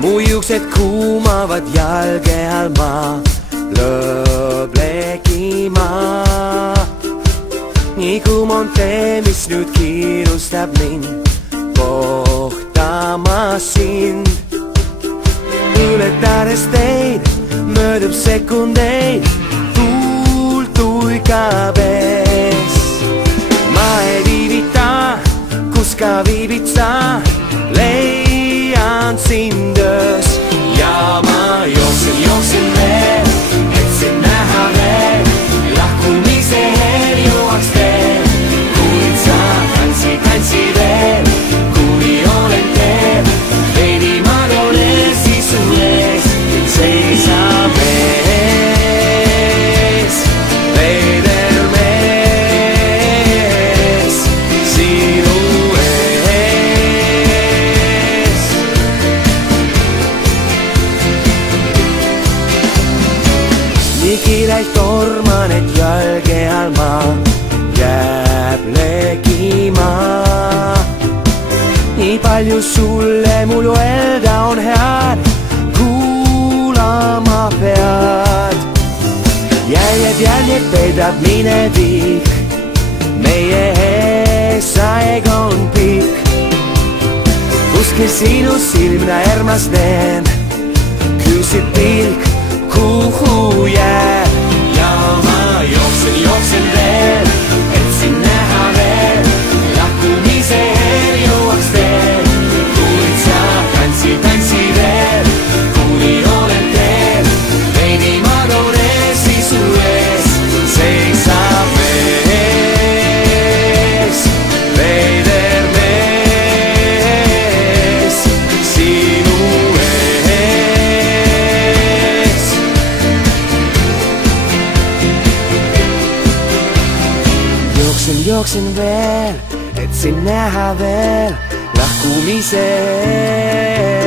Mu juuksed kuumavad jalge all, ma lõõblegima. Nii kuum on tee, mis nüüd kiirustab mind kohtama sind. Ületades teid möödub sekundeid, tuul tuikab ees. Ma ei viivita, kus ka viibid sa, leian sind öös. Ja ma jooksen veel, et sind näha veel, lahkumise eel jõuaks veel. Kuid sa tantsi veel, kuni olen teel, veidi magan ees, siis su ees seisab mees, veider mees, sinu ees. Nii kiirelt torman, et jalge all ma jääb legima. Nii palju sulle mul öelda on head, kuulama pead. Jäljed peidab minevik, meie ees aeg on pikk. Kuskil sinu silmna ärmasnen, küsid pilk, kuhu jääb. Ja ma jooksen veel, et sind näha veel, lahkumise eel jõuaks veel. Kuid sa tantsi veel, kuni olen teel, veidi magan ees, siis su ees seisab mees, veider mees, sinu ees. Jooksen veel, et sind näha veel, lahkumise eel.